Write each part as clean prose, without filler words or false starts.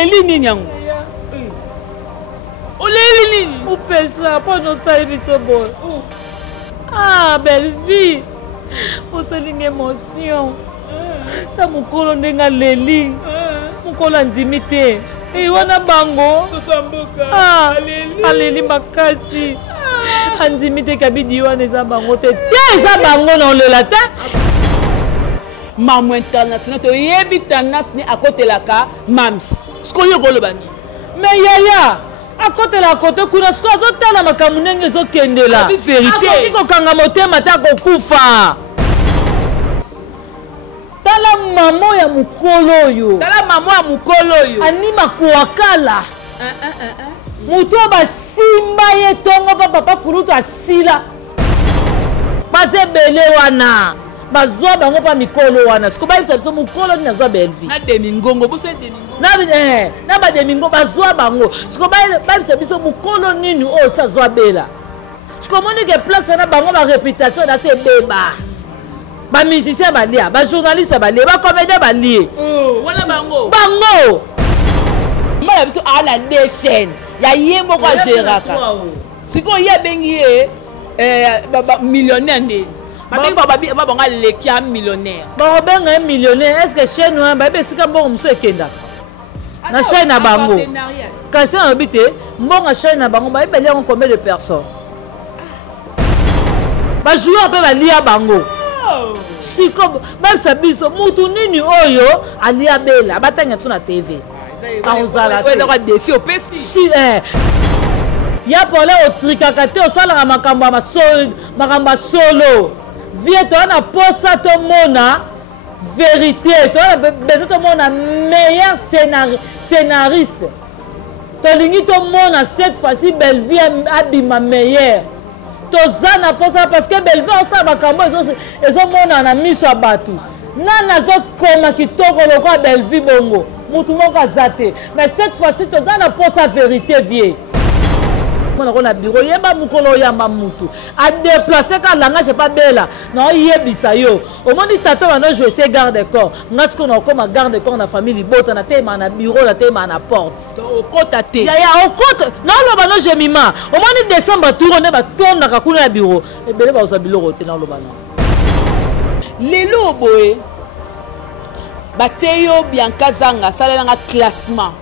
oleli nini yango oleli nini upesha po no sali biso boy ah belle vie osalinga émotion ta mokolo ndenga leli mokolo andimi te wana bango aleli makasi andimi te kabidi wana eza bango te eza bango na olela te mamu international toyebi tanas ni akotelaka mams sikoyo koloba nini mais yaya akotela kote kuna siko azotala makambo ndenge ezokendela akoki kokanga motema te akokufa tala mamo ya mokolo oyo anima kuwakala mutu basimba ye tongo pa papa kulutu asila baze bele wana bazwa bango pa mikolo wana siko bayebisa biso mokolo nini azwa belvi na demingongo na bademingo bazwa bango siko bayebisa biso mokolo nini oyo si azwa bela siko monike place na bango bareputation na se ebeba bamusicien balia bajournaliste balie bacomédien balie wana bango mbala biso ala de chaîne ya ye moko agéraka siko ye abengi ye millionnaire ndeni babonga leki ya millionnaire bakobenga ye millionnaire est ce que chaîne wana bayebi esika mbongo mosu ekendaka na chaîne na bango kasi alobi te mbongo chaîne na bango bayebeli yango combien de personnes bajoueur mpe balia bango siko babisa biso mutu nini oyo alia bela abatanga biso na tv aozala ya pole otrikaka te osalaka makambo ya solo vie towana posa tomona vérité towana bezo tomona meilleur scénariste tolingi tomona cette fois-ci Bellevie abima meilleur toza na posa parce que Bellevie osala makambo ezomona na miso ya bato nana azokoma kitoko lokola Bellevie bongo mutu moko aza te mais cette fois-ci toza na posa vérité vie na bureau yeba mukolo yamba mutu a déplacer ka langage pas bela na yebisa yo omoni tata wana jouer ces garde corps ngasko na koma garde corps na famille libota na tema na bureau na tema na porte okota te ya okota na lo bano jemima omoni décembre tour ne ba tonda ka kuna bureau ebele ba ozabiloko te na lo bana lelo boye bateyo Bianca Zanga salela classement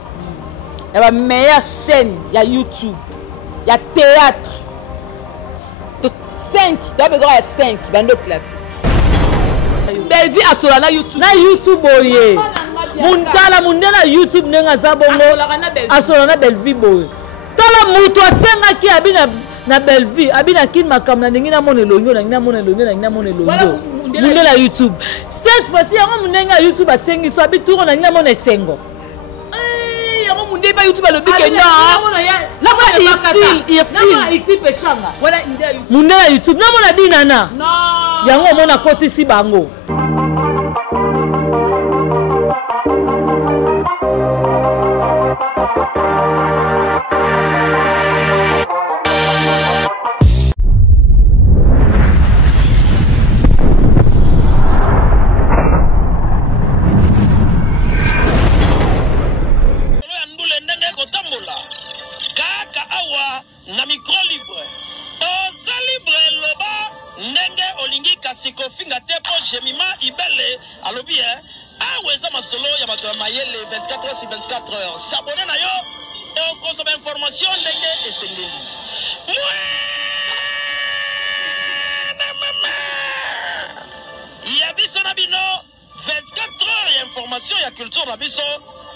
ya ba meilleure chaîne ya YouTube il y a théâtre. 5, tu as besoin de 5, bando classe. Bellevie a sur la YouTube. Na YouTube boye. Mundala mundela YouTube nenga zabongo. A sur la Bellevie boye. Tala mutu asenga ki abina na Bellevie, abina kin makamna ningi na mone lonyo na mone lonyo na mone lonyo. Mundela YouTube. Cette fois-ci yango munenga YouTube asengi so abituro na mone sengo. Munde ba YouTube alobi ke na la mona ici pechanga voilà munde la YouTube na mona binana yango mona kotisi bango S'abonner na yo, on consomme information ndenge esengeli. Ya biso na bino 24 heures ya information ya culture na biso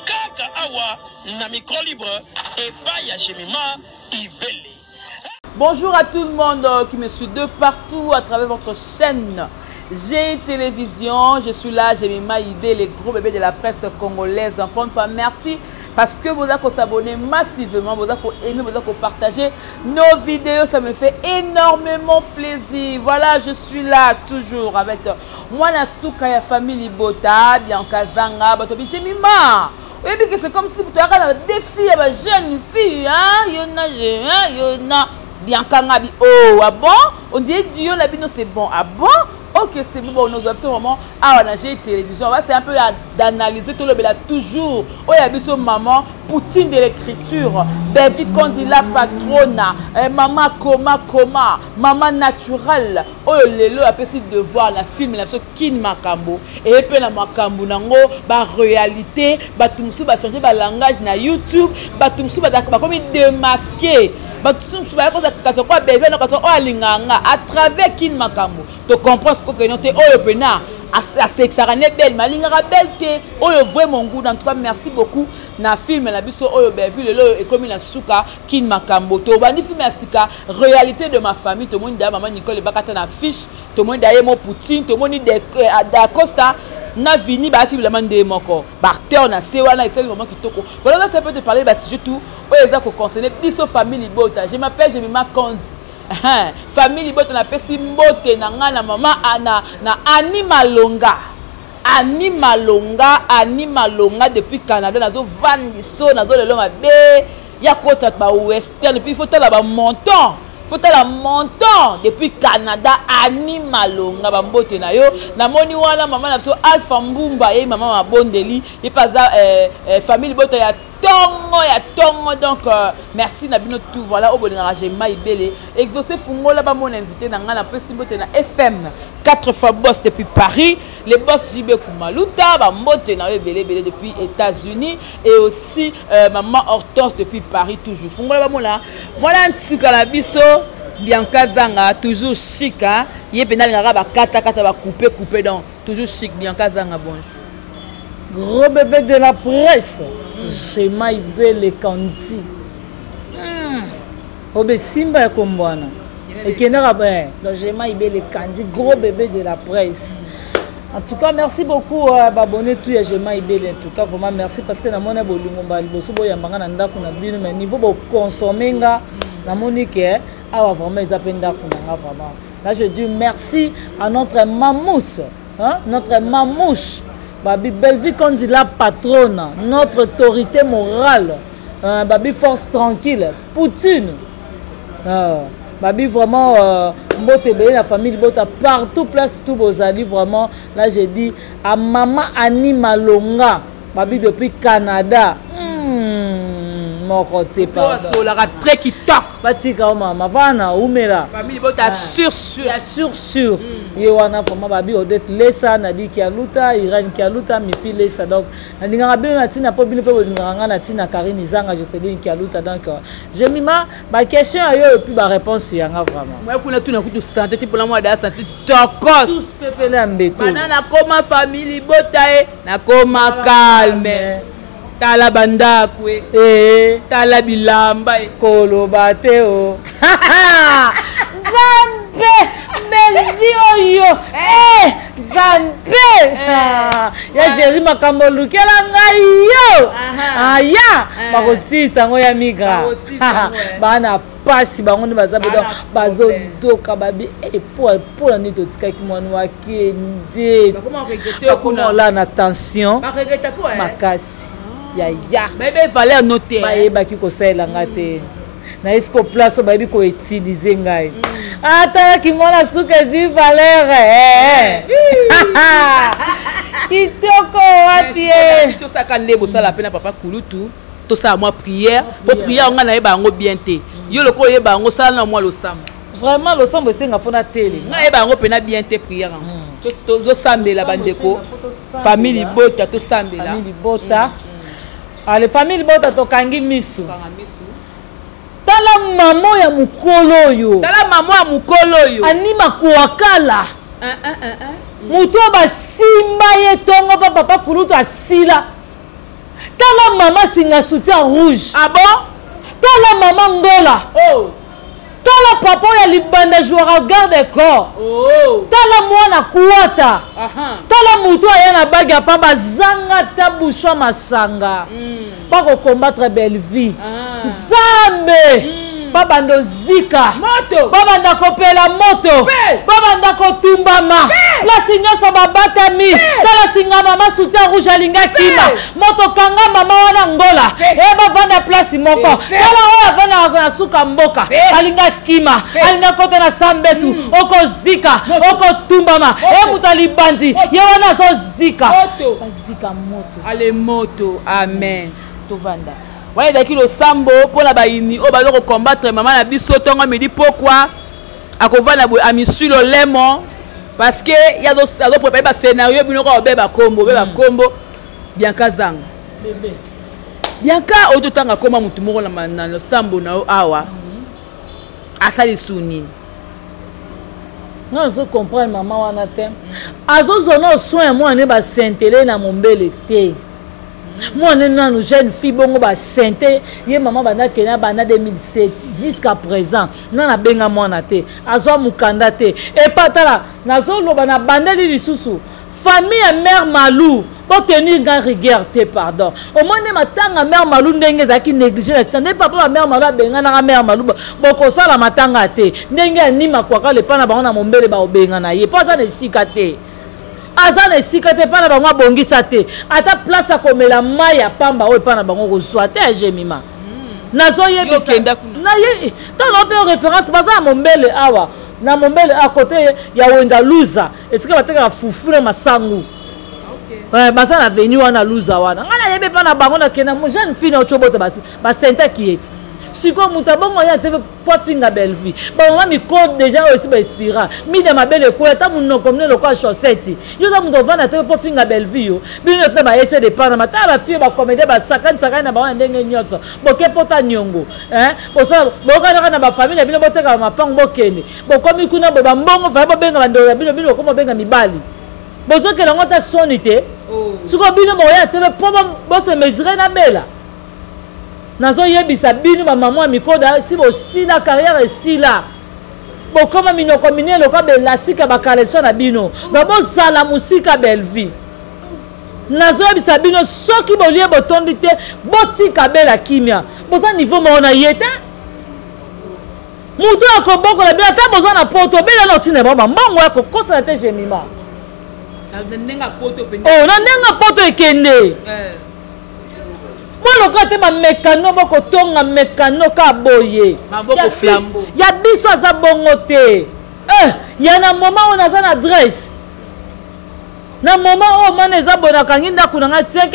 kaka awa na micro libre et pas ya Jemima Ibele. Bonjour à tout le monde qui me suit de partout à travers votre chaîne G Télévision. Je suis là, Jemima Ibele, les gros bébés de la presse congolaise. Encore une fois, merci parce que vous avez s'abonner massivement, vous avez aimer, vous avez partager nos vidéos. Ça me fait énormément plaisir. Voilà, je suis là toujours avec moi, Nasuka, la famille Bota, Bianca Zanga, Jemima. Oui, c'est comme si vous avez un défi à une jeune fille. Yona, Bianca Ngabi. Oh, ah bon? On dit Dieu, la bino, c'est bon. Ah bon? Oh, ok c'est bon nous observons vraiment ah on a j'ai télévision c'est un peu d'analyser tout le bel toujours oh y a biso maman Poutine de l'écriture Bevi Kondi la patrona maman coma maman naturelle oh lelo a pessi de voir la film la kin makambo et puis na makambo nango ba réalité ba tumsu ba changer ba langage na YouTube ba tumsu ba comme démasquer à travers kin makambo tu comprends ce que nous te oyo pena à sexarane belle malingara belle te oyo vraiment goût en tout cas merci beaucoup na film na biso oyo bevi lelo et comme la souka kin makambo to bandi film asika réalité de ma famille to monde da maman Nicole bakata na fiche to monde da mo Poutine to monde da Costa na vini ba ti bilement de moko ba acteur na se wana et moment kitoko voilà ça peut te parler ba sujet tout oyo eza ko concerner biso famille Bota je m'appelle Jemima Kondi famille Bota na pesi mbote na ngana mama ana na Ani Malonga depuis Canada nazo vandi so nazo lelo mabe ya kota ba western puis faut tala ba montant depuis Canada Ani Malonga ba mbote na yo na moni wana mama na so Alpha Mbumba et maman Mabondeli et pas famille Bota ya tongo donc merci na bino tout voilà au bolinga Jemima Ibele exaucé fungola ba mon invité na ngana pesi mbote na FM 4 fois boss depuis Paris les boss JB Kumaluta ba mbote na Ibele depuis États-Unis et aussi maman Hortense depuis Paris toujours fungola ba mona voilà ntika la biso Bianca Zanga toujours chic hein yepena ngara ba kata ba couper donc toujours chic Bianca Zanga bonjour gros bébé de la presse Jemima Ibele Kondi Obe Simba Kombwana et qui n'a pas donc Jemima Ibele Kondi gros bébé de la presse. En tout cas merci beaucoup abonné tout à Jemima Ibele en tout cas vraiment merci parce que na mona bolingo ba liboso boya mbanga na ndako na bino mais niveau bo consommer nga na monique ah vraiment ils appellent ndako na vraiment là je dis merci à notre mamouche hein notre mamouche Babi Bevi Kondi la patronne, notre autorité morale, Babi force tranquille, Poutine, Babi vraiment, la famille Bota partout, place tout vos alliés vraiment, là j'ai dit, à maman Ani Malonga, Babi depuis Canada, mon côté pas. La très qui toque. Batika maman, vana umela. Famille Bota sûr. Yewana vraiment babi odet lesa na di kialuta Iran kialuta mi fi lesa donc na dinga bien na tina po bino pe dinga na tina Karine Zanga je sais bien kialuta donc Jemima ba question ayo et puis ba réponse yanga vraiment moi kuna tout na kutu santé pour la moi da santé tokos tous pepele ambeto banana koma famille Bota na koma calme tala banda kwe tala bilamba kolo bateo Zampe Melvi oyo Zampe ya Jerry makambo lukela ngai yo aya bakosisa ngo ya migra bana pasi bango ne baza bedo bazo doka babi pour la nito tikaki mwana wake nde bakoma la na tension makasi ya bébé valeur noter ba baki ko sela ngate na isko place ba bi ko utiliser ngai ata ki mona suka zi valeur kitoko wapi to saka ndebo sala pena papa kulutu to sa moi prière pour prière on na yeba ngo bien te yo loko yeba ngo sala na moi lo sam vraiment lo sam senga fona tele na yeba ngo pena bien te prière to zo sambela bandeko famille Bota to sambela famille Bota les familles Bota to kangi misu tala mamo ya mukolo yo anima kuwakala muto basimba ye tongo papa kulutu asila tala mama singa soutien rouge ah bon tala mama ngola tala papa ya libanda jouera garde corps tala mwana kuwata tala muto aya na bagi apa bazanga tabusha masanga pas combattre belle vie Zambe babanda zika moto babanda kopela moto babanda kotumbama place nyonso babatami tala singa mama soutien rouge alinga kima moto kanga mama wana ngola bavanda place moko tala oyo avanda na suka mboka alinga kima alinga kota na sambetu okozika okotumbama moto alibandi ye wana azozika bazika moto ale moto amen tovanda wana daki lo sambo pona baini o bazo ko combattre mama na biso tonga midi pourquoi akovana a misu lo lemo parce que ya do préparer ba scénario bino ko beba kombo Bianca zanga bébé Bianca oto tanga koma mutu moko na lo sambo na awa asali suni non je comprends maman wana te azozona soin moi ne ba sentele na mombele te moi nanu jeune fille bongo ba sente ye maman bana kenya bana 2007 jusqu'à présent nana benga mwana te azwa mukanda te et patala nazo loba na bandeli lisusu famille ya mère Malou pour tenir grand rigueur te pardon au moins ne matanga mère Malou ndenge zaki négliger la tande papa mère Malou benga na mère Malou boko sala matanga te ndenge ni makwaka le pana ba na mombele ba obenga na ye pas ça ne sikate azana sikate pana ba ngwa bongisa te ata place akomela mai ya pamba o pana bango kozwa te ajemima nazo yebisa na ye tala pe référence baza mombele awa na mombele à côté ya wenza luza esika bateka fufu na masangu baza na venu wana luza wana ngana yebe pana bango na kena mo jeune fille na chobota ba senta kieti siko mutabongo ya teve pas finga belle vie ba mi code déjà aussi ba inspirant mi de ma belle ko ta munno comme le ko chaussette yo za mundo vana teve pas finga belle vie yo bino te ba essayer de pana mata ba fille ba comédie ba 50 na ba ndenge nyoto boke pota nyongo pour ça boka na ba famille bino boteka mapango bokene bokomi kuna bo ba mbongo fa bo benga bandola bino ko benga mibali bozo ke la ngota sonité siko bino mo ya teve po bo se mesurer na bela nazo yebisa bino ba maman mikoda si bo sila carrière sila bo koma minoko minelo ka belasika ba collection na bino ba bo sala musika belle vie nazo yebisa bino soki bo lié botondi te botika bela kimia boza niveau mo na yeta mutu akoboko la bela ta boza na poto bela no tina ba mbongo yako kosa te jemima na nenga poto pe na nenga poto ekende moi le côté ma mécano boko tonga mécano ka boye maboko flambeau ya biso za bongote ya na moment on a sa adresse na moment o man eza bona kanginda kuna nga tien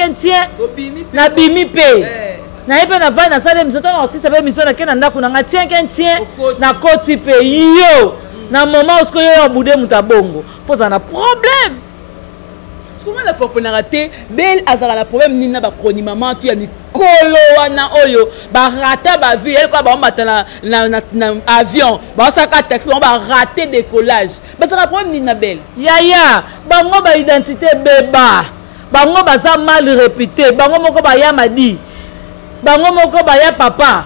na bimi pe na ebe na vai na sale misoto na aussi sabe miso na kena ndako na nga tien na koti pe yo na moment osko yo bude mutabongo faut na problème. Comment la comprendre te belle azara la problème ni na ba kroni maman tu ya mikolo wana oyo ba rata ba vie elle ko ba matana na avion ba saka taxi ba rater décollage ba ça la problème ni na belle ya bango ba identité beba bango ba za mal réputé bango moko ba ya madi bango moko ba ya papa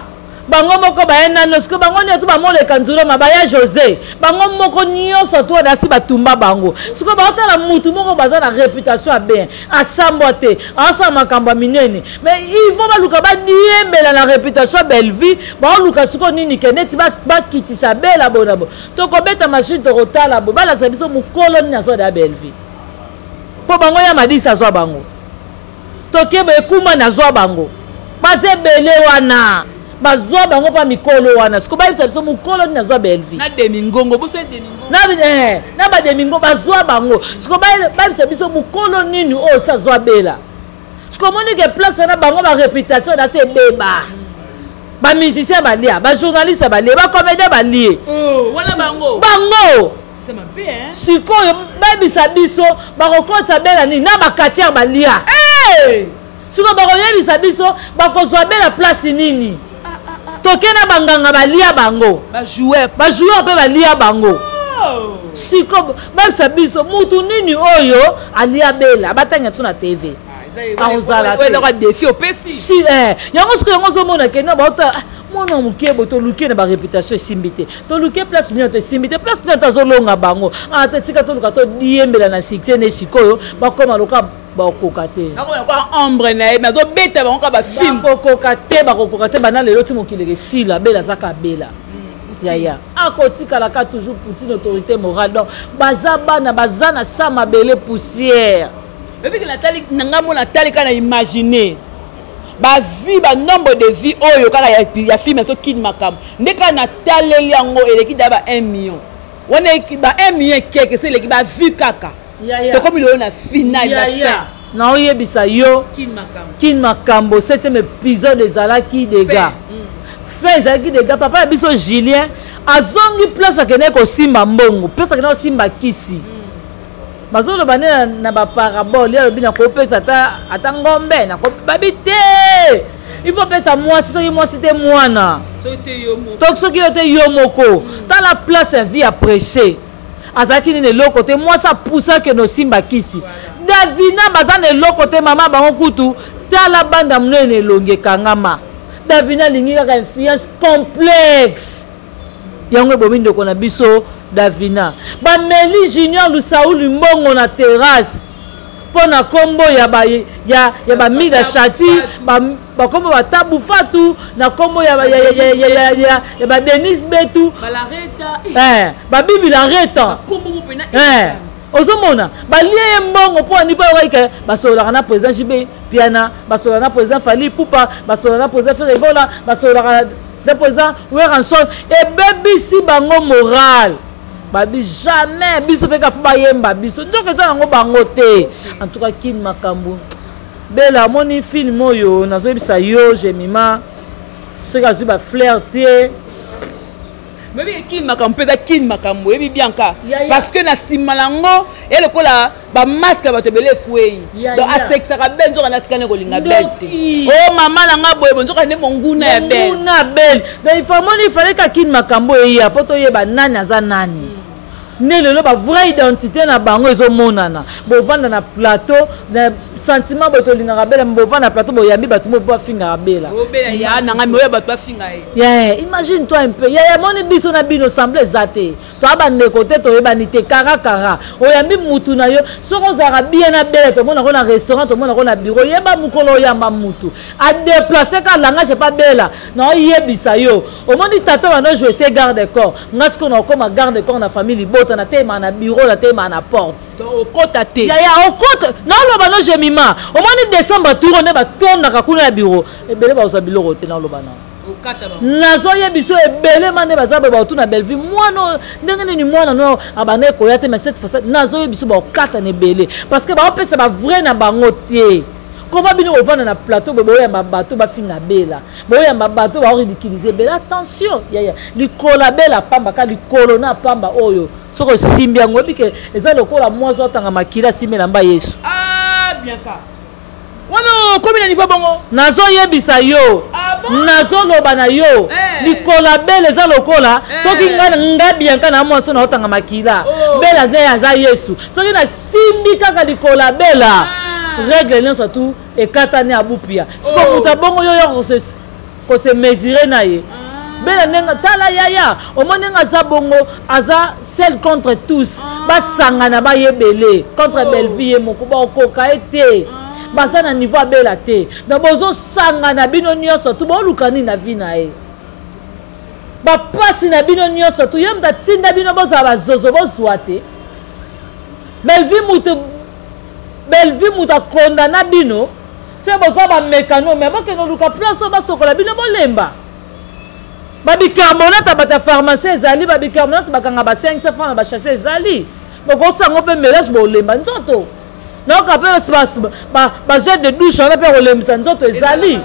bango moko ba ena nosko bango nyoto ba mole kanzulo mabaya José bango moko nyonso to da si batumba bango siko ba otala mutu moko baza na réputation bien asambote asa makamba minene mais il faut ba luka ba diembela na réputation belle vie ba luka siko nini keneti ba kitisa bela bonabo to ko beta machine to rotala bo bala sabiso mukolo ni aso da belle vie po bango ya madisa zo bango to kebe kuma na zo bango baze bele wana bazwa bango pa mikolo wana siko ba biso mukolo ni nazwa belle vie na demingongo bo se demingongo na ba demingo bazwa bango siko ba biso mukolo nini o sa zwa bela siko moni ke place na bango ba réputation da se beba ba musicien ba lia ba journaliste ba lia ba comédien ba lia wana bango c'est ma bien siko ba biso ba kokota bela ni na ba quartier ba lia siko ba koyebisa biso ba kozwa bela place nini tokena banganga balia bango ba joueur pe balia bango siko ba biso mutu nini oyo alia bela batanya tuna TV auzala te ouais défi au PC si yango siko yango zo mona kena ba ota mona mukebo to luke na ba réputation simbité to luke place ni to simbité place to zo longa bango ata tika to luka to diembela na succès ne sikoyo ba koma loka bakokoka te ombre na ye mais azobeta bango kaka bafilme bakokoka te bana lelo ti mokili esila bela azaka abela yaya akotikalaka toujours Poutine autorité morale donc baza bana baza na sa mabele poussière epiki nanga mo natali kaka na imaginer bavi banombre de vie oyo kaka ya filme so Kid Makambo nde kaka nataleli yango eleki da ba 1 million wana ba 1 million ekeke se eleki bavi kaka tokomi lelo na finale na fin na oyebisa yo Kid Makambo 7e épisode ezalaki dega fin ezalaki dega papa ya biso Julien azongi place akende kosimba mbongo place akende kosimba kisi bazoloba ne na baparabole alobi na kopesa ata ngombe na babi te il faut pesa mwasi soki mwasi te mwana soki yo te yo moko tala place ya vie aprêché azalaki nini eloko te mwasi apusaki nosimba kisi Davina baza na eloko te mama bango kutu tala banda monene elongi ekangama Davina alingi kaka influence complexe yango ebomi ndeko na biso Davina bameli Junior Lusaulu mbongo na terrasse mpo na kombo ya bamida shati bakombo batabu fatu na kombo ya Denis Betu babibila reta ozomona balie ye mbongo mpo anipa waike basololaka na président JB Piana basololaka na président Fally Ipupa basololaka na président Ferregola basololaka na président Weranson ebebisi bango moral babi jamais biso pe kafu bayemba biso donc eza nango bango te en tout cas Kid Makambo bela moni film oyo nazoyebisa yo Jemima soki azwi baflair te mais Kid Makambo peut être Kid Makambo et bien ka parce que na simalango et le kola ba masque ba tebele kwei donc a sexa ka benzo kana tikane ko linga bete oh mama na nga boye bonzo kana monguna ya belle donc il fallait que Kid Makambo ya poto yeba nani aza nani ne lelo ba vraie identité na bango ezomonana bovanda na plateau na sentiment boto linga bela bovanda na plateau boyambi bato mo bo finga bela ya nanga moyo bato ba finga imagine toi un peu ya moni biso na bino semble zate to abande côté to yebani te kara oyambi mutu na yo soko zara bien na bela to mona ko na restaurant to mona ko na bureau yeba mukolo yamba mutu a déplacer ka langage pas bela na yebisa yo o moni tata wana jouer ses garde corps ngasko na ko ma garde corps na famille bota na tema na bureau na tema na porte o kota te ya o kota na lo bano Jemima au mois de décembre tour on est ba tourne na kuna bureau ebele ba uzabilo rote na lo bana o kata ba nazoye biso ebele mane bazabe ba tuna Belleville mwana ndenge ni mwana no abane ko yate mais cette fois nazoye biso ba kata ne belé parce que ba opesa ba vrai na bango tie comment bino ovana na plateau bo ya bato ba finga bela bo ya bato ba ridiculiser bela attention ya likolo bela pamba ka likolo na pamba oyo soko simbia ngobi ke eza lokola mwazo tanga makila simela mba Yesu bien ka wana komi na niveau bongo nazo yebisa yo nazo loba na yo likola bele eza lokola soki nga bien ka na mwaso na otanga makila bela ne aza Yesu soki na simbi kaka likola bela règle nyonso tout ekatani abupia siko muta bongo yo ko se mesurer na ye bela nenga tala yaya omonenga za bongo aza seul contre tous basangana bayebele contre Belleville moko ba okoka ete basa na niveau bela te na bozo sangana bino nyonso tu bolukani na vie na e ba pasi na bino nyonso tu yemta tinda bino boza bazozo bozwa te Belleville muta condamna bino se boza ba mekano mais bakeno luka place ba sokola bino bolemba babicarbonate bata pharmacie ezali babicarbonate bakanga ba 500 francs na ba chasser ezali bokosango pe mélange bolemba nzoto noka pe ba jet de douche on pe olembisa nzoto ezali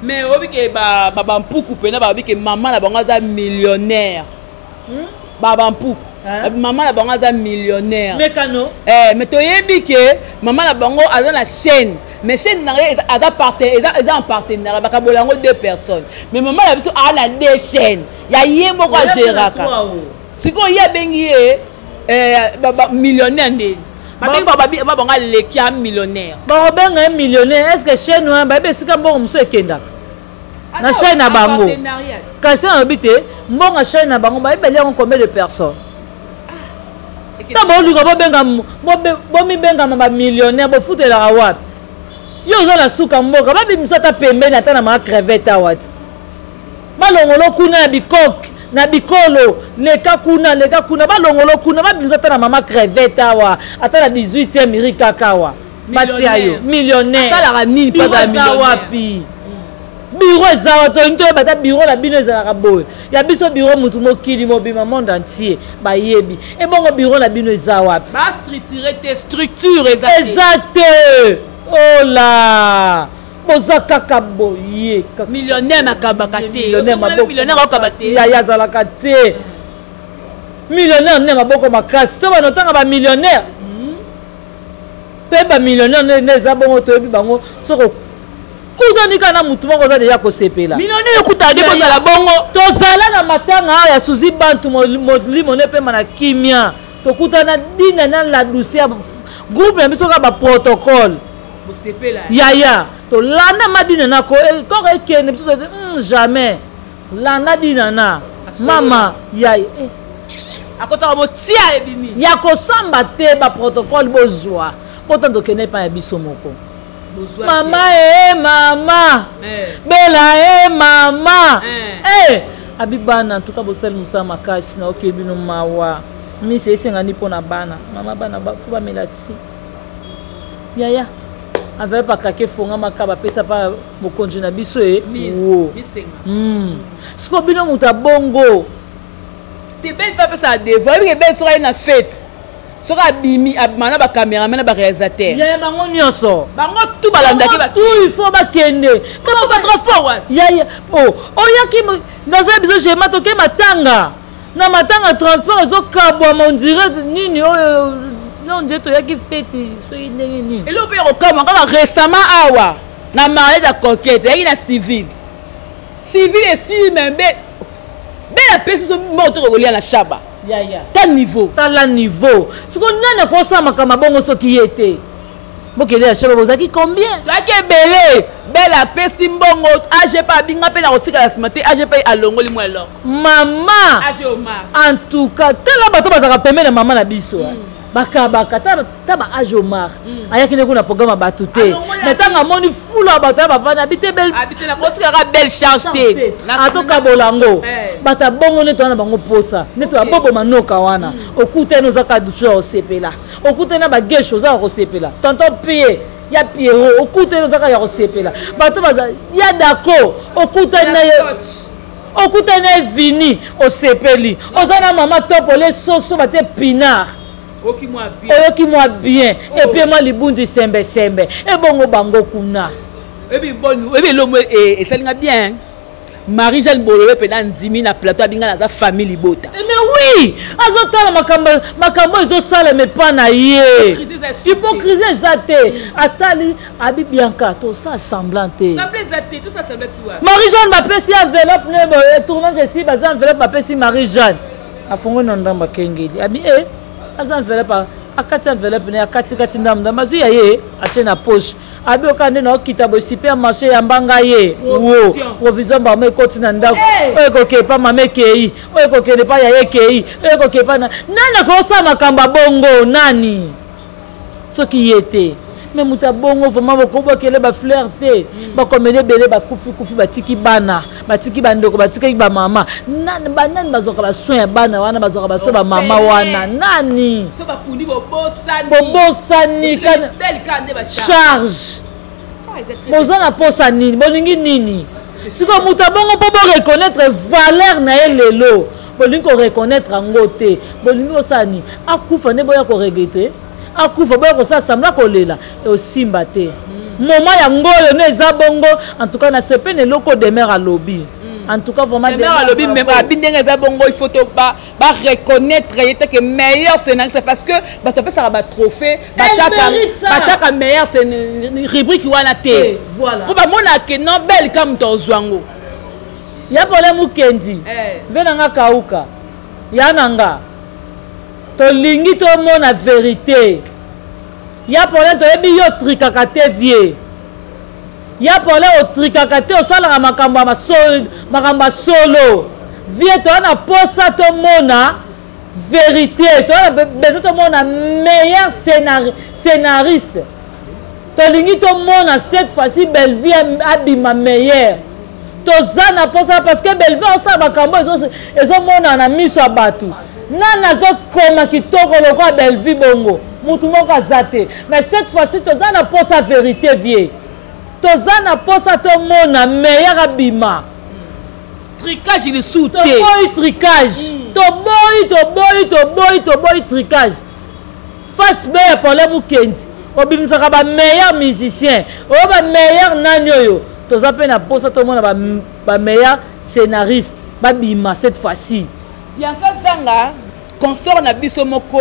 mais obike ba mpuku pena ba obike maman na bango za millionnaire baba mpuku maman na bango za millionnaire mekano mais toyebi ke maman na bango aza na chaîne mais chaîne na eza en partenariat bakabolango 2 personnes mais maman na biso a na 2 chaînes ya ye moko a géraka siko ye bengi ye millionnaire ndeni babengi babanga lekia millionnaire babenga un millionnaire est-ce que chaîne wana babe sika mbongo muso ekenda na chaîne na bango kasi on habite mbongo chaîne na bango babe yango combien de personnes ta boluka bomibengama bamillionnaire bofutelaka wapi yo oza na suka mboka babimisa ata pembeni ata na maa crevete awa ti balongolo kuna na bikoke na bikolo leka kuna balongolo kuna babimisa ata na mama crevete awa ata na 18e miri kaka awa batia yo millionnaire asalaka nini mpaka millionnaire wapi biro ezawa toyingi toyeba ata biro na bino ezalaka boye ya biso biro mutu mokili mobima monde entier bayebi ebongo biro na bino eza wapi bastructure te structure eza te ola boza kaka boye millionnaire makabaka te millionnaire okaba te yaya azalaka te millionnaire nde maboko makasi to bana otanga bamillionnaire toyeba millionnaire nde eza bongo toyebi bango soko kutanika na mutu moko oza deja kosepela millionnaire okutaka de bozala bongo tozala na matanga awa ya suzi bantu molimo ne pema na kimia tokutana dina na la douceur groupe na biso ka baprotocole yaya tolanda madina nako koko ekende biso jamais landa dina na mama yaya akotaka motia ebimi ya kosamba te baprotocole bozwa mpota tokende epai ya biso moko mama mama bela mama abibana ntuka bosali mosala makasi na oke bino mawa misi esengani mpo na bana mama bana fo bamela ti yaya avele pakake fonga maka bapesa pa mokonzi na biso siko bino moto abongo tebeli mpe apesa devo ebike ebeli soka ye na fete soki abimi abima na bacaméraman na baréalisateur yaya bango nyonso bango tu balandaki tu il faut bakende kaka transport wapi yaya oyaki nazoya biso jema toke matanga na matanga transport ezokabwama ondire nini oyo nonje toyaki feti soki ndenge nini eloko mpe ya kokamwa kaka récemment awa na mariage ya conquête eyaki na civile esili me mbe apesi biso moko tokokolia na shaba tal niveau tala niveau siko nani akosamaka mabongo soki ye te bokende ya shaba bozalaki combien toyaki ebele bele apesi mbongo agp abinga mpe na kotikala nsima te agp alongoli mwa eloko mama en tout cas tala bato bazalaka pembe na mama na biso bakabaka ta ba age omar ayaki nde kuna programme bato te me ntango amoni fula ya bato ya bafani abite nakotikaka belle charge te atokabola yango bato abongo nde towana bango posa neti baboboma noka wana okutani ozaka dusu ya kosepela okutani na bageshe ozaka kosepela tonton pie ya piero okutani ozaka ya kosepela bato baza ya dako okutani na ye okutani na ye vini osepeli oza na mama topole soso batie pinard oyoki mwa bien epuis mwa libundi sembe ebongo bango kuna ebi elomo esalinga bien Marie-Jeanne Bololo pena ndimi na plateau abinga na ta famille libota mais oui azotala makambo ezosala mepa na ye hypocrisie eza te atali abi bianca tosa semblant te Marie-Jeanne bapesi enveloppe ne tournage esi baza enveloppe bapesi Marie-Jeanne afongo na ndamba kengeli abi aza enveloppe akati enveloppe ne akati ndamba mazwi ya ye atie na poche abi okande na okita bo supermarché ya mbanga ye wo provision ba me koti na ndako oyo kokepa mama kei oyo kokende pa ya ye kei oyo kokepa na nani akosa makamba bongo nani soki yete mais muta bongo vraiment bokobokele ba fleur te bakomene bele bakufi batiki bana batiki bandoko batiki ba mama nani banani bazoka ba soin ya bana wana bazoka ba so ba mama wana nani so bakundi bobosani charge bozana posa nini bolingi nini siko muta bongo po bo reconnaître valeur na ye lelo bolingi ko reconnaître ngo te bolingi osani akufa ne boya ko regretter akufa boya ko sa sembla ko lela e osimba te moma ya ngolo ne za bongo en tout cas na sepe ne loko demeure à lobby en tout cas vraiment demeure à lobby même abindenge za bongo il faut to ba reconnaître que meilleur scénario c'est parce que ba to pesa ba trophée bataka meilleur c'est une rubrique wana te voilà pour ba mona que non belle comme tozwango ya pole mukendi venanga kauka ya nanga tolingi to mona vérité ya pole to yebi yo trikaka te vie ya pole o trikaka te osalaka makambo ya solo vie to na posa to mona vérité toza besoin tomona meilleur scénariste tolingi tomona cette fois-ci Bellevie abima meilleur toza na posa parce que Bellevie osala makambo ezomona na miso ya bato nana azokoma kitoko lokola Bellevie bongo mutu moko aza te mais cette fois-ci toza na posa vérité vie toza na posa tomona meilleur abima tricage il sous te toboyi tricage toboyi tricage face be ya problème ukendi obimisaka ba meilleur musicien o ba meilleur nani oyo toza pe na posa tomona ba meilleur scénariste babima cette fois-ci Bianca Zanga consort na biso moko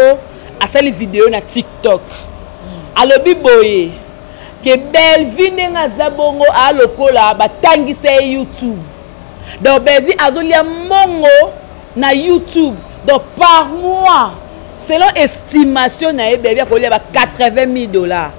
asali vidéo na TikTok alobi boye ke Bellevie nenga zabongo a lokola batangisa YouTube donc Bellevie azolia mongo na YouTube donc par mois selon estimation na Bellevie akolia ba $80,000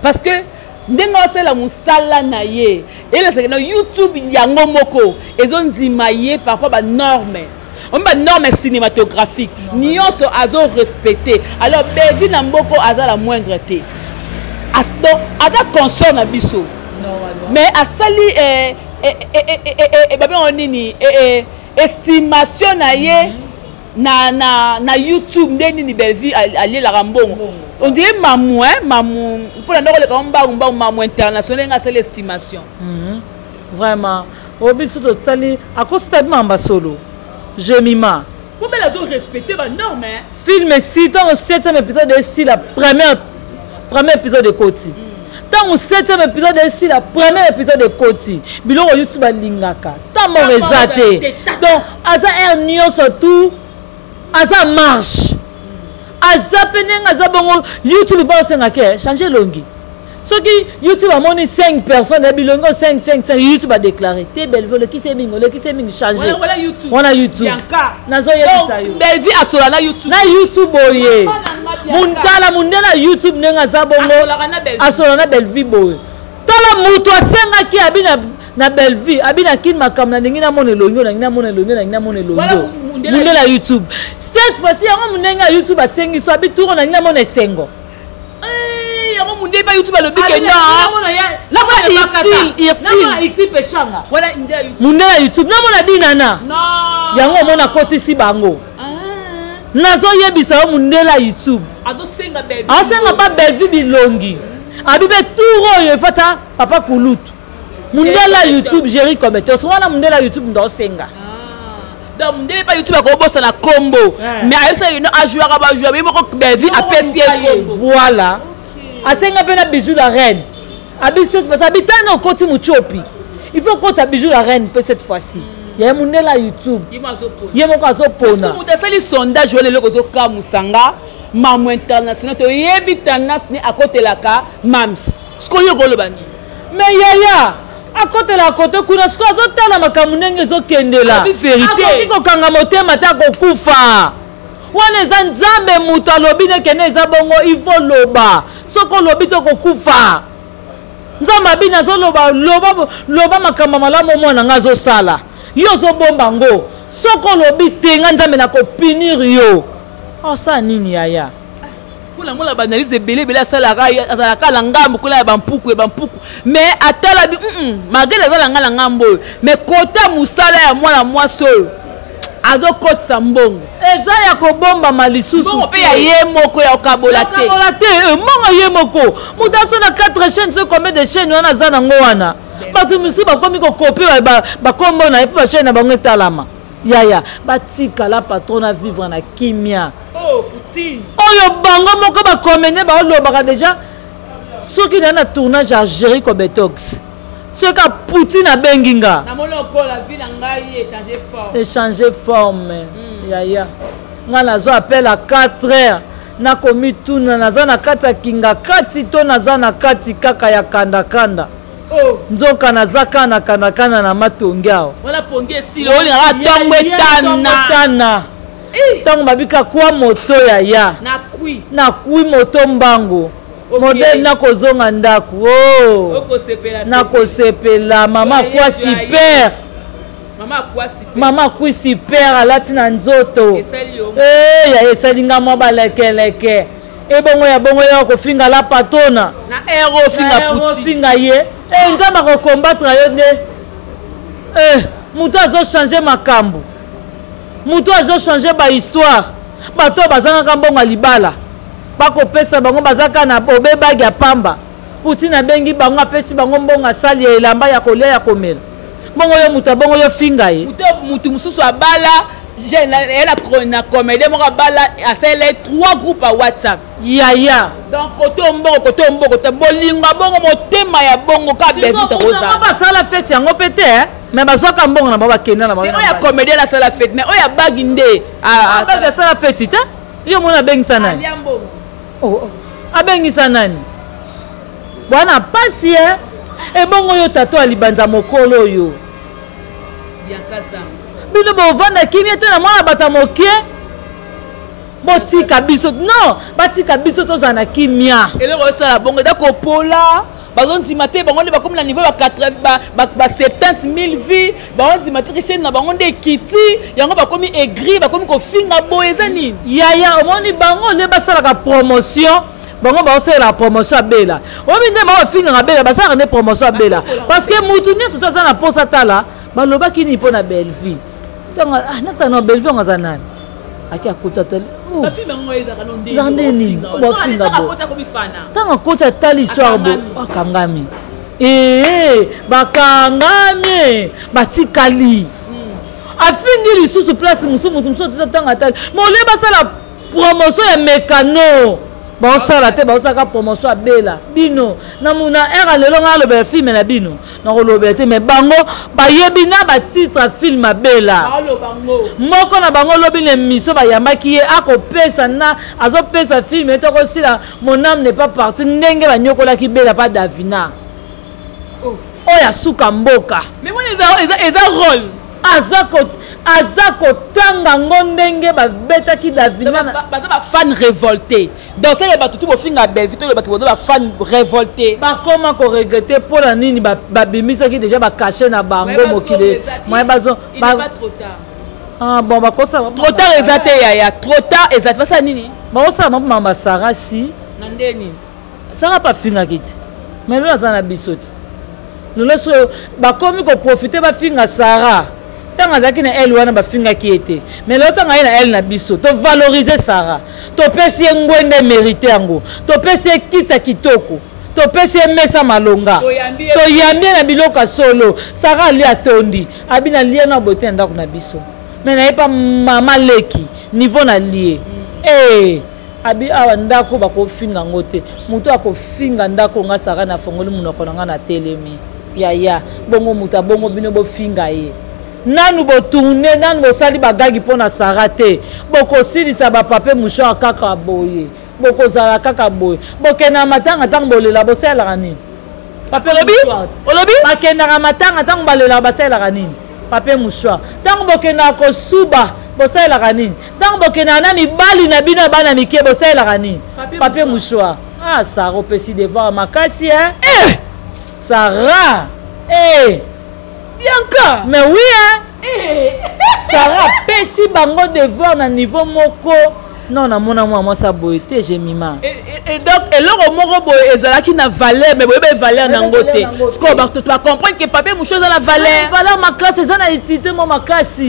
parce que ndenga osala musala na ye ele c'est na YouTube yango moko ezondima ye par rapport ba norme on ba norme cinématographique nyonso azo respecter alors Bellevie na mboko aza la moindre te donc ada consort na biso mais asali babé onini estimation na ye na YouTube ndeni ni Bellevie allié la rambongo on dirait mamou pour la ndoko le kamba mamou international nga c'est l'estimation vraiment obiso totali akosta mamba solo Jemima pour les autres respecter ba norme film si dans le 7e épisode ici la premier épisode de Koti dans le 7e épisode ici la premier épisode de Koti biloko YouTube alingaka tant mo rezate donc asa ernio surtout asa marche asa penenga za bongo YouTube ba senga ke changer longi ce qui YouTube a monné 5 personnes et bilongo 5 YouTube a déclaré te Bellevie le qui c'est mingo changer voilà YouTube on a YouTube nazo yebisa yo Bellevie asola na YouTube boye muntala mundela YouTube nenga za bongo asola na Bellevie boye tala mutu asenga ki abina na Bellevie abina kin makamna ndingina mona longo na mona longo mundela YouTube cette fois-ci yango munenga YouTube asengi so abituro na ngina mona sengo munde ba YouTube alobi ke non la mona ici pechanga voilà munde ya YouTube na mona dinana non yango mona kotisi bango nazo yebisa o munde la YouTube azosenga ba Bellevie bilongi abibe turo yo fata papa kulutu munde la YouTube géri comme to so wana munde la YouTube ndo senga donc munde ba YouTube ko bossa na combo mais ayesa ino a jouer ba jouer mais moko Bellevie apprécier combo voilà asenga pena bijou la reine abi cette fois habitano koti muchopi il faut qu'on ta bijou la reine peut cette fois-ci ya munela YouTube yemo ko azopona parce que mutasali sondage wala loko zoka musanga mamu international to yebi tanas ni akotelaka mams sko yogolo bani mais yaya akotela kote kuna sko azotala makamunenge zokendela vérité akiko kanga motema ta kokufa wana eza nzambe mutu alobi nekene eza bongo ifo loba soko lobi to kokufa nzambe abina zoloba loba makamba malamu mwana nga azosala yo zobomba ngo soko lobi tenga nzambe na kopinir yo osa nini yaya kula mola banalize belebele asalaka la ngambo kula ya bampuku mais atala bi malgré la ngala ngambo mais kota musala ya mwana mwaso azokotisa mbongo eza ya kobomba malisusu mbongo pe ya ye moko ya okabola te mbongo ye moko mutu aso na 4 chaînes so combien de chaînes wana aza nango wana bato misusu bakomi kokopi bakombo na ye mpe bachaîne na bango etalama yaya batikala patron na vivre na kimia oyo bango moko bakomene baolobaka déjà soki na tournage ya Jerry Cobetox ce que Poutine a benginga échanger forme yaya nga nazo appel à 4h na komi tuna naza na kati kinga kati to naza na kati kaka ya kanda nzoka naza kana kanda na matongao wala ponge silo oli na tongo etana tango babika kwa moto yaya na kui moto mbango modèle na kozonga ndaku na kosepela mama kwa super Maman quoi super alati na nzoto. Ya esalinga mwa balekeleke. E bongo ya ko finga la patona. Na ero finga puti. Finga ye. Nzamba ko combattre yo ne. Muto azo changer makambo. Muto azo changer ba histoire. Bato bazanga kambonga libala. Bako pesa bango bazaka na bobe bagi ya pamba. Puti na bengi bango apesi bango mbonga sali ya elamba ya kolia ya komela. Bongo yo muta bongo yo finga ye. Mutu mususu abala. J'ai na comédie mon bala c'est les 3 groupes à WhatsApp. Ya. Donc côté mboko bolinga bongo motema ya bongo ka bezita rosa. Ba sala fête yango pété mais bazwa ka mbongo na baba kenda na baba. On ya comédie la sala fête mais on ya baginde a sala fête ta. Yo mona bengisa nani? Oh. Abengisa nani? Bwana pasi e bongo yo tato alibanza mokolo yo. Bien kasa. Bino bovanda kimia te na mwana bata mokie botika biso non batika biso tozana kimia eloko sala bongo dako pola bazonti maté bango nde bakomi na niveau ba 80 ba 70000 vies bazonti maté chaîne na bango nde kiti yango bakomi aigri bakomi ko finga boeza nini ya omoni bango le basala ka promotion bango ba osela la promotion bela omi nde ba finga na bela basala ne promotion bela parce que mutu ni tout ça na posa tala baloba kini pona belle vie tanga natana belle vie ngazanani aki akuta tel ba filme ngoeza kanonde zandeni ba finga bo tanga kocha tali histoire bo akangami bakangami batikali afingi lisusu place musu tanga tali mole basala promotion ya mekano ba osala te ba osaka promotion abela bino na muna era lelo ngalo be film na bino na kolobe te me bango ba yebi na ba titre film abela moko na bango lobi le miso ba yambaki ye akopesa na azopesa film eto ko sila mon âme n'est pas partie ndenge ba nyokola ki bela pa davina oya suka mboka mais moi eza rôle azako tanga ngondenge ba beta ki davina ba fan révolté donc c'est les bato tout bofinga belle vite les bato ba fan révolté ba comment ko regretter pour la nini ba bimisa ki déjà ba cacher na bango mokile moi bazo ba trop tard ah bon ba kosa trop tard ezate ya trop tard ezate basa nini ba osa mama Sarah si na ndeni Sarah pas finga kiti mais là za na bisoti le so ba komi ko profiter ba finga Sarah tanga zaki na elle wana ba finga ki ete mais le tanga na elle na biso to valoriser Sarah to pesi ngwende mérité yango to pesi kita kitoko to pesi mesa malonga to yambie na biloka solo Sarah li atondi abina lie na bote ndako na biso mais na pas mama leki niveau na lie abi awa ndako bako finga ngote muto akofinga ndako nga Sarah na fongoli munoko nga na telemi ya bongo muta bongo bino bo finga ye nanu bo tourner nanu bo sali bagagi pona Sarah te boko silisa ba pape musho kaka boye boko zala kaka boye bokena matanga tango bolela bo sala kanini pape olobi bakena matanga tango balela ba sala kanini pape musho tango bokena ko suba bo sala kanini tango bokena na mibali na bino bana mike bo sala kanini pape musho Sarah pesi devoir makasi Sarah Bianca mais oui Sarah pesi bango devoir na niveau moko non na mona moi sa boité j'ai mima et donc eloko moko boy ezalaki na valeur mais boye valeur na ngote parce que ba to comprendre que papier moucho za la valeur ma classe ça na utilité moi ma classe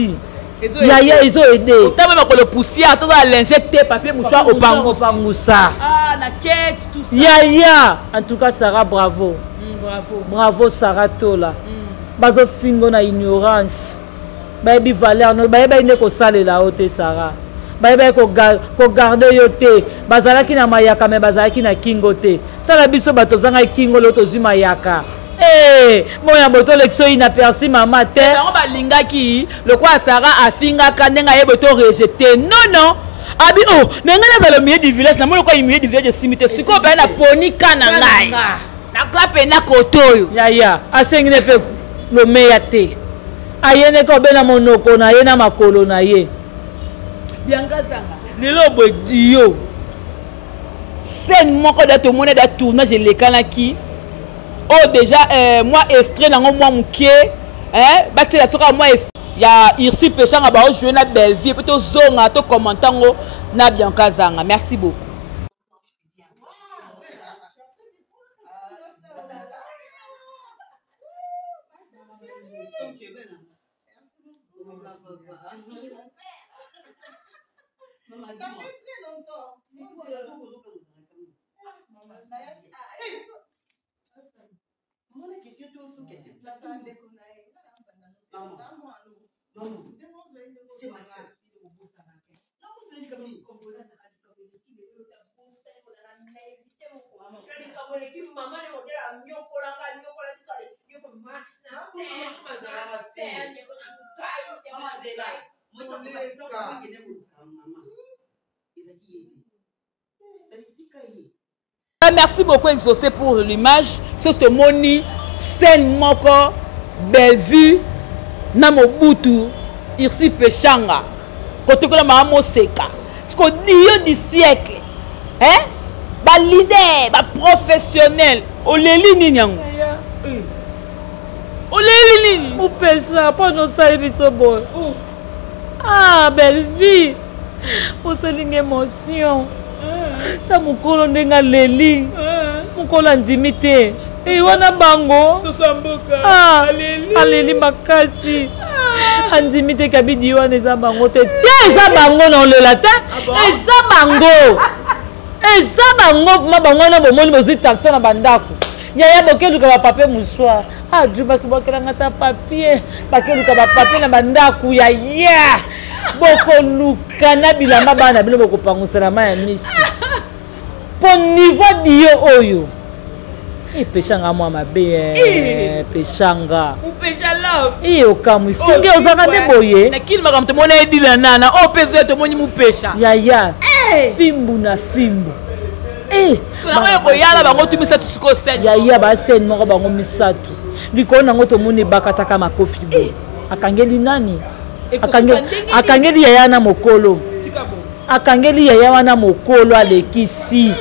ya ils ont aidé tama ba ko le poussière to va l'injecter papier moucho au pangusa na quête tout ça ya en tout cas Sarah bravo bravo Sarah Tola bazo fingo na ignorance bayebi valeur no bayeba ine ko salela ote Sarah bayeba ko garder yo te bazalaki na mayaka me bazalaki na kingo te tala biso bato zanga kingo loto zuma yaka moya boto lection ina persi mama te bango balingaki le quoi Sarah afinga kandenga yebo to rejeter non abi nenga na le milieu du village na mo ko milieu du village simite siko ba na poni kana ngai na klape na kotoyo ya asengine pe lo meya te ayene ko bena monoko na ye na makolo na ye Bianca Zanga lelo bodio scène moko da to mona da tournage le kanaki déjà moi extrait nango moi mukie batela soka moi ya Irsi Pechanga ba jouer na belle vie peut to zonga to commentango na Bianca Zanga. Merci beaucoup. Ça fait très longtemps. C'est ma soeur. Merci beaucoup Exaucé pour l'image. C'est moni scène moko belle vue na Mobutu Irsi Pechanga. Côté que la maman seka. Ce qu'on dit du siècle. Hein? Ba leader, ba professionnel. Oleli ni nyango. Oleli ni. Ou Pecha, pas nos services bon. Ah, belle vie. Pour se ligne émotion. Ta mukolo ndenga leli. Mukolo ndimite. Et wana bango. Sosamboka. Ah, aleli makasi. Andimite kabidi wana eza bango te. Te eza bango na lela te. Eza bango. Eza bango vuma bango na bomoni bozwi tension na bandako. Yaya bokeluka ba papier moussoir. Ah, juba kibokela ngata papier. Bakeluka ba papier na bandako yaya. Boko luka na bilamba bana bino boko pangusana ma ya misu. Po niveau dio oyo. Pechanga mwa mabe Pechanga. Ou Pecha love. Okamu singe ozaka nde boye. Na kili makamto mona edila nana. O peso to moni mu Pecha. Yaya. Fimbu na fimbu. Sikona ko yala bango tu misatu siko sen. Yaya ba sen moko bango misatu. Likona ngoto moni bakataka makofi bo. Akangeli nani? Akangeli yaya na mokolo. Akangeli yaya wana mokolo alekisi.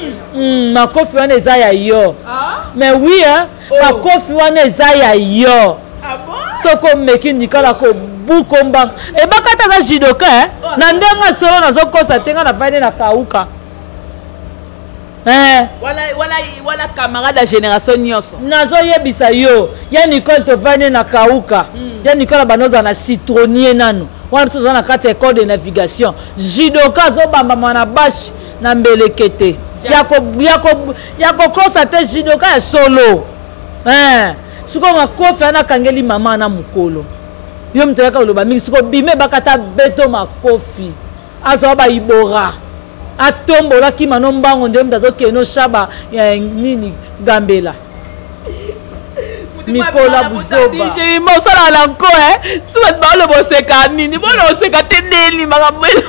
Makofi wana eza ya yo. Mais oui hein, makofi wana eza ya yo. Ah bon? Soko meki nikala ko bukomba. E bakata za jidoka hein. Na ndenga solo na zokosa tenga na vaine na kauka. Wala camarade de génération nyonso. Nazo yebisa yo. Ya Nicole to vaine na kauka. Ya Nicole banoza na citronnier nano. Wana tsoza na kati école de navigation. Jidoka zo bamba mana bashi na mbelekete. Yako kosa te jidoka ya solo. Suko makofi ana kangeli mama na mukolo. Yo mto yaka uloba mingi suko bime bakata beto makofi. Azo ba ibora. Atombola kima no mbango nde mtazo keno shaba nini gambela. Mikola buzoba. J'ai mo sala la nko Suba ba lo boseka nini. Bo lo seka teneli makamwelo.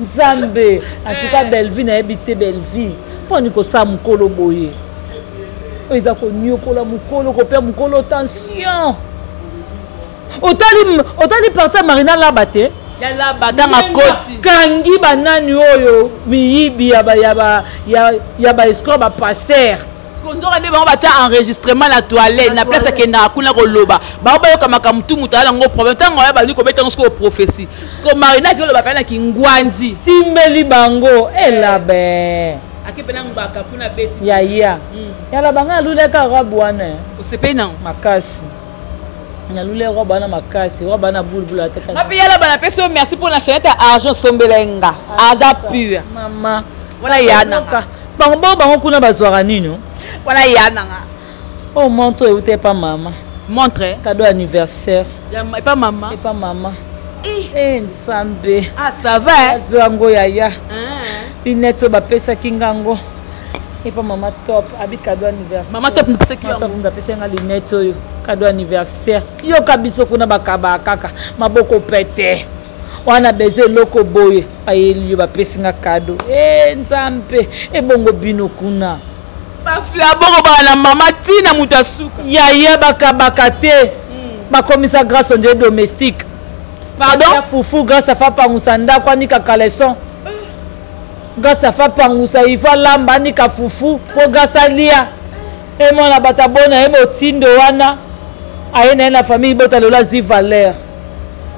Nzambe, en tout cas belle vie na habité belle vie. Poni ko sa mukolo boye. Oiza ko nyokola mukolo ko pe mukolo tension. Otali partir Marina Labate. Ya la badanga koti. Kangi banani oyo miyibi ya ba escroc ba pasteur. Konzora ne bango batia enregistrement na toilette na place ke na kuna ko loba ba ba yo kamaka mutu mutala ngo problème tango ya ba ni ko metanga sko prophétie sko marina ke loba pana ki ngwandi timbeli bango elabe akipena ngba kuna beti ya la banga lule ka rabwana o sepe na makasi na lule robana makasi robana bulbula te ka ngapi yala bana peso merci pour la chaîne argent sombelenga argent pur mama wala yana bango kuna bazwara nino. Voilà Yananga. Oh montre où t'es pas maman. Montre. Cadeau anniversaire. Et pas maman. Et pas maman. Nsambe. Ah ça va. Zwango yaya. Pinetto ba pesa kingango. Et pas maman top. Abi cadeau anniversaire. Maman top pesa kingango. Top ba pesa nga linetto yo. Cadeau anniversaire. Yo kabiso kuna bakaba kaka. Maboko pete. Wana besoin loko boye. Ayeli yo ba pesa nga cadeau. Nsambe. Bongo bino kuna. Bafla boko bana mama tina mutasuka. Yaya bakabaka te. Bakomisa grâce au Dieu domestique. Pardon? Foufou grâce à Fapa Moussanda kwa nika kaleson. Grâce à Fapa Moussa ifa lamba nika foufou pour grâce à lia. Et mon abatabona emo tindo wana. aye na famille bota lola zui valeur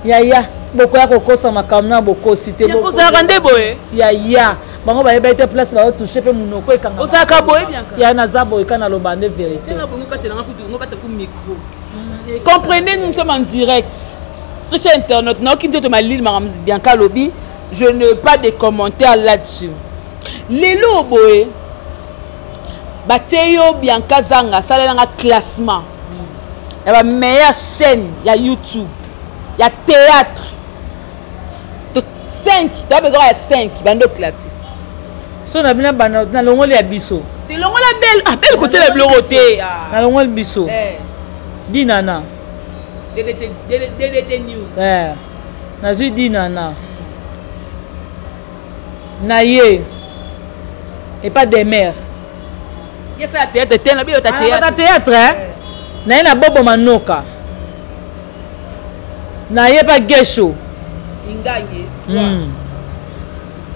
yaya boko ya kokosa makambo na bokosi te boko ça rende boye yaya bango ba yeba place ba toucher pe munoko ekanga osaka boye bien ya na zabo ekana lo bande vérité tena bongo katela ngakutu ngo bata ku micro comprenez, nous sommes en direct. Très internet, non qui me dit ma ligne madame Bianca Lobi, je n'ai pas de commentaires là-dessus. Lelo boye Bateyo Bianca Zanga, ça là un classement. Il y a la meilleure chaîne, il y a YouTube, il y a théâtre. 5, tu as besoin de 5, bando classé. So na bina bana na longo le biso. Te longo la belle, belle côté la bloroté. Na longo le biso. Dinana. DDT News. Nazui dinana. Naye. Et pas des mères. Yes, la théâtre, t'es là, ta théâtre. Ta théâtre, hein? Naye na bobo manoka. Naye pas gesho. Ingaye.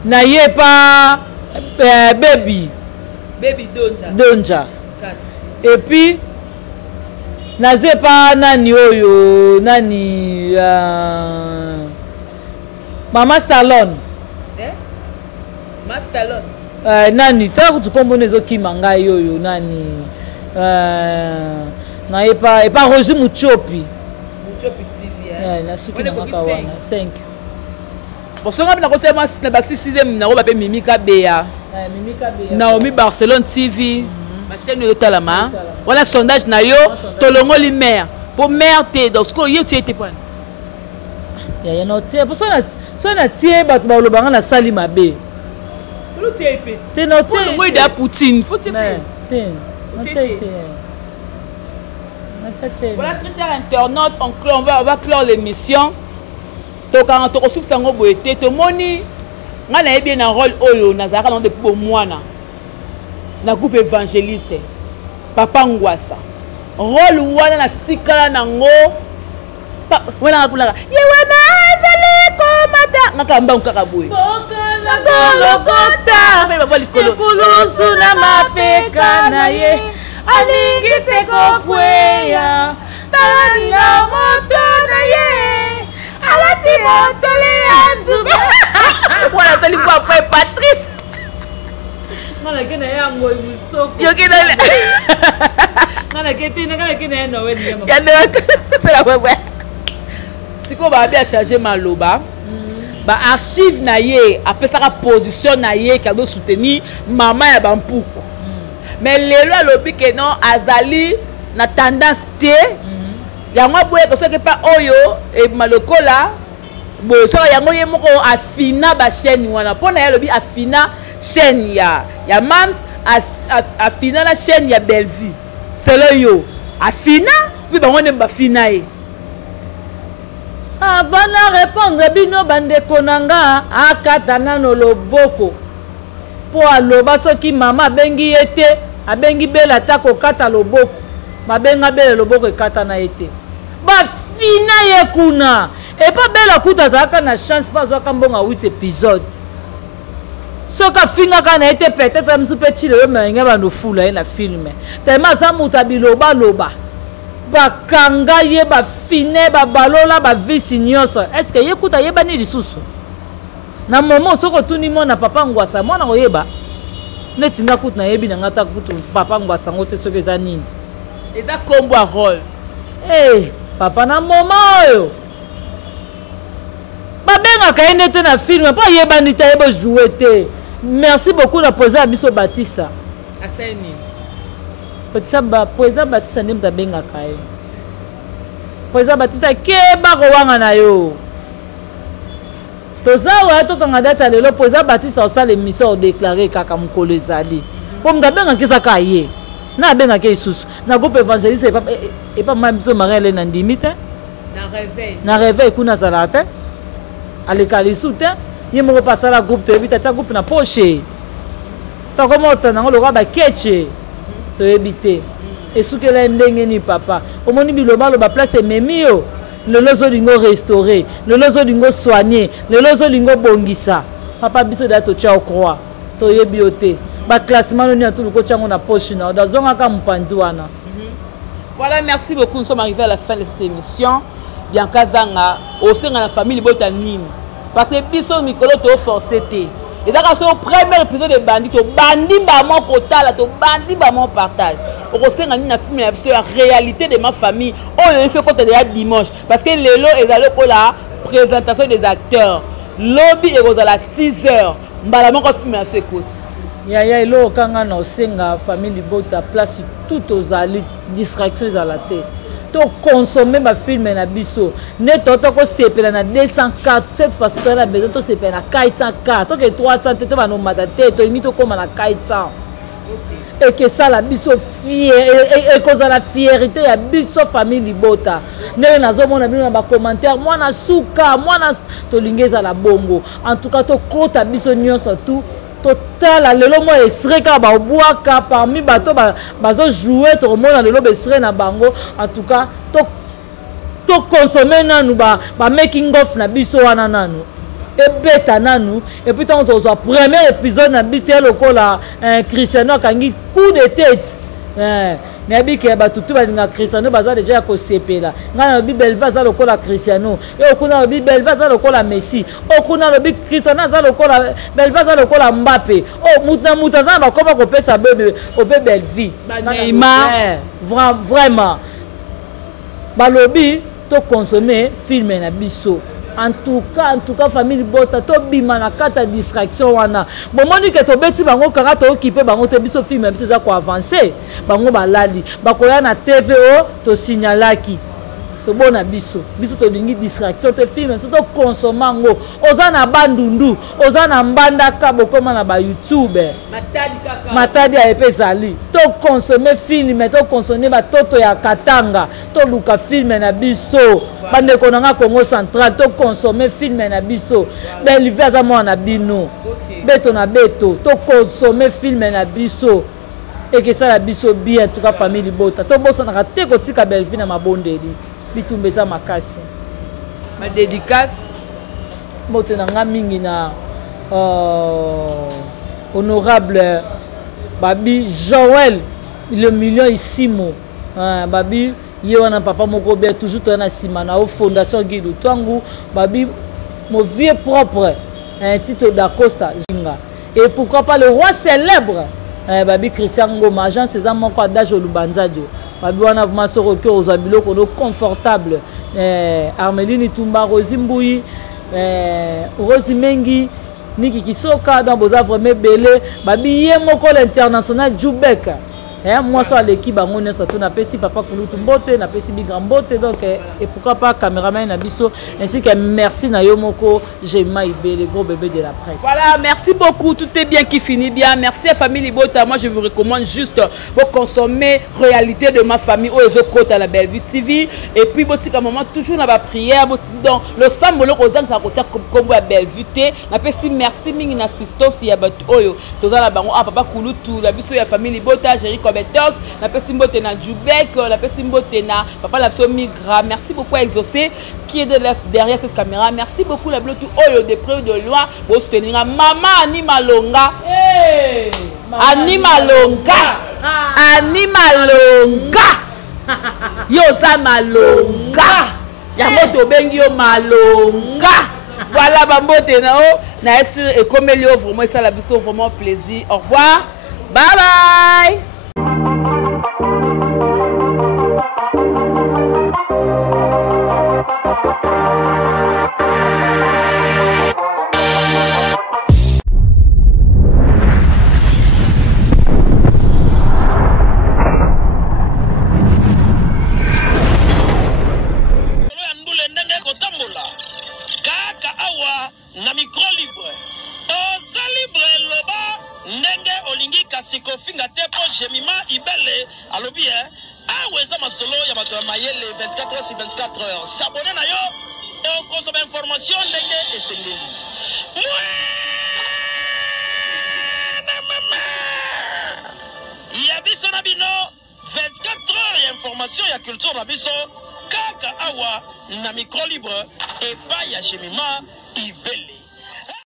Naye pas baby. Baby Donja. Donja. Et puis Nazé pas nani oyo nani Mama Stallone. Mama Stallone. Nani ta tu kombone zo kimanga yoyo nani na et pas Roger Muchopi. Muchopi TV. Na suki na kawana 5. Bon so ngabina ko tema na baxi 6e na ko ba pe Mimika Beya. Mimika Beya. Naomi Barcelone TV. Ma chaîne de Talama. Voilà sondage na yo tolongo li mère. Pour mère te donc ce que yo tu étais point. Ya no tie pour ça na tie bat ba lo banga na sali mabe. Faut tu es petit. Te no tie. Pour le de Poutine, faut tu te. Voilà très chers internautes, on va clore l'émission. To quand to soup sango boete to moni nga na bien un rôle oyo nazaka dans depuis mwana. Na groupe évangéliste Papa Ngwasa rôle wana na tikala nango wana ngapulaka yewe mazali komata ngakamba nkaka boye Golgotha ekulusu na mapeka na ye alingise kokweya talanga moto na ye alati moto le anzuba voilà tali kwa frère Patrice. Nana kena yango ibusoko. Yo kena. Nana ketina kana kena no we ni ya no c'est la wewe. Siko ba bien charger maloba. Ba archive na ye apesaka position na ye ka do soutenir maman ya bampuku. Mais lelo alobi ke non azali na tendance te. Yango boye ko soki pa oyo e malokola bo so yango ye moko afina ba chaîne wana pona ya lobi afina chaîne ya Mams afina la chaîne ya Bellevue c'est le yo afina puis bango ne ba fina e avant na répondre bino bande konanga akatana no loboko po aloba soki mama bengi ete abengi bela tako kata loboko mabenga bela loboko ekata na ete ba fina ye kuna et pas bela kuta zaka na chance pas zaka mbonga 8 épisodes soka finga kana ete peut-être msupe chile menga bando fula na film tellement ça muta biloba loba bakanga ye ba fine ba balola ba visi nyoso est-ce que yekuta yeba ni lisusu na momo soko tuni mona Papa Ngwasa mona oyeba netinga kutu na yebi na ngata kutu Papa Ngwasa ngote soki eza nini eza kombo a rôle papa na momo oyo babengaka ye nete na film po yebani te yeba jouer te. Merci beaucoup na poser Abiso Batista. Aseni. Président Batista ndem tabenga kae. Président Batista keba kowanga na yo. Tozawa to kanga data lelo Président Batista osala émission déclarer kaka mukolo ezali. Po mtabenga kisa kaye. Na benga ke isusu. Na groupe évangéliste et pas même so Marie na ndimi te. Na réveil kuna salate. Alekali soute. Ye moko pasala groupe to ebita ta groupe na poche. To komota na ngolo ba keche. To ebite. Esukela ndenge ni papa. Omoni biloba lo ba place memio. Le lozo lingo restaurer, le lozo lingo soigner, le lozo lingo bongisa. Papa biso da to cha croix. To yebiote. Ba classement ni atulu ko chango na poche na. Da zonga ka mpanzi wana. Voilà, merci beaucoup. Nous sommes arrivés à la fin de cette émission. Bianca Zanga, au sein de la famille Botanine. Parce que Biso Mikolo to forcé. Et dans le premier épisode de Bandit, to Bandit Bamon Kotala, to Bandit Bamon partage. Au sein de la famille, la réalité de ma famille, on le fait quand déjà dimanche. Parce que le lot est allé pour la présentation des acteurs. Lobby est dans la teaser. Mbalamon ko film la écoute. Yaya ilo kanga na osenga famille Libota place tout aux ali distractions à la tête. To consommer ma film na biso. Ne toto ko sepela na 204 cette fois tu as besoin to sepela na 404 to que 300 to ba no matate to imito comme na 400. Et que ça la biso fier et cause la fierté ya biso famille Libota. Ne nazo mona bino ba commentaire moi na suka moi na to lingeza la bongo. En tout cas to kota biso nyonso tout total lelo mo esre ka ba boaka parmi bato bazo jouer to mona lelo be esre na bango. En tout cas to consommer nanu ba making of na biso wana nanu et beta nanu et puis tant to premier épisode na biso lokola Cristiano kangi coup de tête Nabi ke ba tutu ba nga Cristiano baza déjà ko sepela ngana bi Belva za lokola Cristiano e okuna bi Belva za lokola Messi okuna bi Cristiano za lokola Belva za lokola Mbappé o muta za ba koma ko pesa bebe o bebe Belvi Neymar vraiment ba lobi to consommer film na biso. En tout cas, famille Bota, to bima na kata distraction wana. Bon moni ke to beti bango kanga to occupé bango te biso film mais za ko avancer. Bango balali, bakoya na TVO to signalaki. To bona biso to lingi distraction te film to consommer ngo. Oza na bandundu, oza na mbanda ka bokoma na ba YouTube. Matadi a epesali. To consommer film, to consommer ba toto ya Katanga, to luka film na biso. Bande konanga Congo central to consommer film na biso Belvi za mwana bino beto na beto to consommer film na biso et que ça la biso bien en tout cas famille Bota to boso na te ko tika Belvi na mabondeli bitumbeza makasi ma dédicace bote na nga mingi na honorable babi Joël le million ici mo babi Yéwana papa moko bien toujours to na simana au fondation Guido Twangu babi mon vieux propre un titre d'Acosta Jinga et pourquoi pas le roi célèbre babi Christian Ngoma agent ces amants quoi d'âge au Lubanzadio babi wana vraiment so retour aux abilo kono confortable Armeline Tumba Rosimboui Rosimengi Niki Kisoka dans boza vraiment belé babi yé moko l'international Djoubek. Moi, sur l'équipe, on a surtout papa Kouloutou Mbote, na pesi Big Mbote, donc et pourquoi pas caméraman Nabiso, ainsi que merci na Yomoko, Jema Ibé, les gros bébés de la presse. Voilà, merci beaucoup, tout est bien qui finit bien. Merci à famille Libota. Moi, je vous recommande juste de consommer réalité de ma famille aux côtes à la Bellevue TV. Et puis, à un moment, toujours dans la prière, dans le symbole aux gens, ça côté comme à Bellevue TV. Na pesi merci ming une assistance ya bat oyo. Tous la bango ah papa Kouloutou, la biso ya famille Libota, Jéricho Betox, la pesi mbote na Djoubek, la pesi mbote na papa la Migra. Merci beaucoup à Exaucé qui est derrière cette caméra. Merci beaucoup la Bluetooth oyo de près ou de loin pour soutenir maman Anima Longa. Hey, Anima Longa. Anima Longa. Yosa Malonga. Ya moto bengi yo Malonga. Voilà bambote na o na esi et comme elio vraiment ça la biso vraiment plaisir. Au revoir. Bye bye. na micro libre oza libre loba ndenge olingi kasi kofinga te po Jemima Ibele alobi aweza masolo ya bato ya mayele 24 heures sur 24 heures s'abonner na yo okozoma information ndenge esengeli ya biso na bino 24 heures ya information ya culture na biso kaka awa na micro libre epai ya Jemima Ibele.